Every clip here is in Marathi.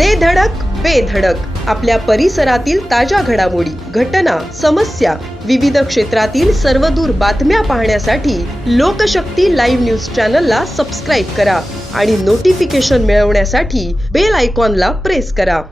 दे धडक बेधडक आपल्या परिसरातील ताज्या घडामोडी घटना समस्या विविध क्षेत्रातील सर्वदूर बातम्या पाहण्यासाठी लोकशक्ती लाईव्ह न्यूज चॅनलला सबस्क्राईब करा आणि नोटिफिकेशन मिळवण्यासाठी बेल आयकॉनला प्रेस करा.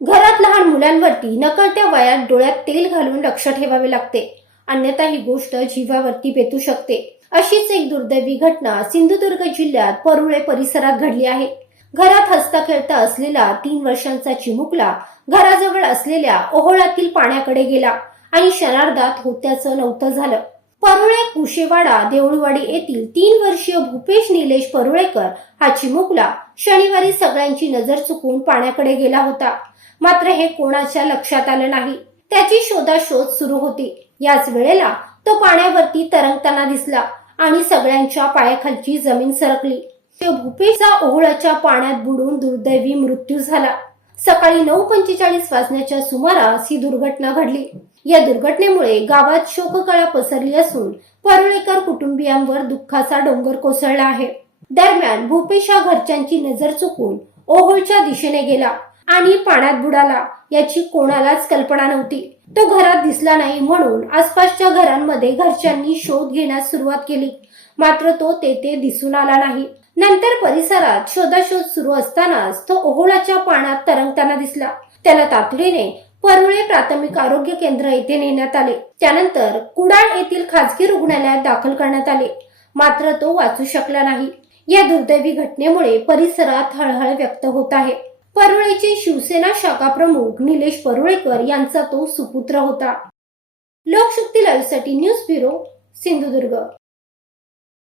घरात लहान मुलांवरती नकळत्या वयात डोळ्यात तेल घालून लक्ष ठेवावे लागते. अन्यथा ही गोष्ट जीवावरती बेतू शकते. अशीच एक दुर्दैवी घटना सिंधुदुर्ग जिल्ह्यात परुळे परिसरात घडली आहे. घरात हसता खेळता असलेला तीन वर्षांचा चिमुकला घराजवळ असलेल्या ओहोळातील पाण्याकडे गेला आणि शरारदात होत्याचं नव्हतं झालं. परुळे कुशेवाडा देऊळवाडी येथील तीन वर्षीय भूपेश निलेश परुळेकर हा चिमुकला शनिवारी सगळ्यांची नजर चुकून पाण्याकडे गेला होता. मात्र हे कोणाच्या लक्षात आलं नाही. त्याची शोधाशोध सुरू होती. याच वेळेला तो पाण्यावरती तरंगताना दिसला आणि सगळ्यांच्या पायाखालची जमीन सरकली. तो भूपेशचा ओहळाच्या पाण्यात बुडून दुर्दैवी मृत्यू झाला. सकाळी नऊ पंचेचाळीस वाजण्याच्या सुमारास ही दुर्घटना घडली. या दुर्घटनेमुळे गावात शोककळा पसरली असून परुळेकर कुटुंबियांवर दुःखाचा डोंगर कोसळला आहे. दरम्यान भूपेश हा घरच्यांची नजर चुकून ओहोळच्या दिशेने गेला आणि पाण्यात बुडाला याची कोणालाच कल्पना नव्हती. तो घरात दिसला नाही म्हणून आसपासच्या घरांमध्ये घरच्यांनी शोध घेण्यास सुरुवात केली. मात्र तो तेथे दिसून आला नाही. नंतर परिसरात शोधाशोध सुरू असतानाच तो ओहोळाच्या पाण्यात तरंगताना दिसला. त्याला तातडीने परुळे प्राथमिक आरोग्य केंद्र येथे नेण्यात आले. त्यानंतर कुडाळ येथील खासगी रुग्णालयात दाखल करण्यात आले. मात्र तो वाचू शकला नाही. या दुर्दैवी घटनेमुळे परिसरात हळहळ व्यक्त होत आहे. परुळेचे शिवसेना शाखा प्रमुख निलेश परुळेकर यांचा तो सुपुत्र होता. लोकशक्ती लाईव्हसाठी न्यूज ब्युरो सिंधुदुर्ग.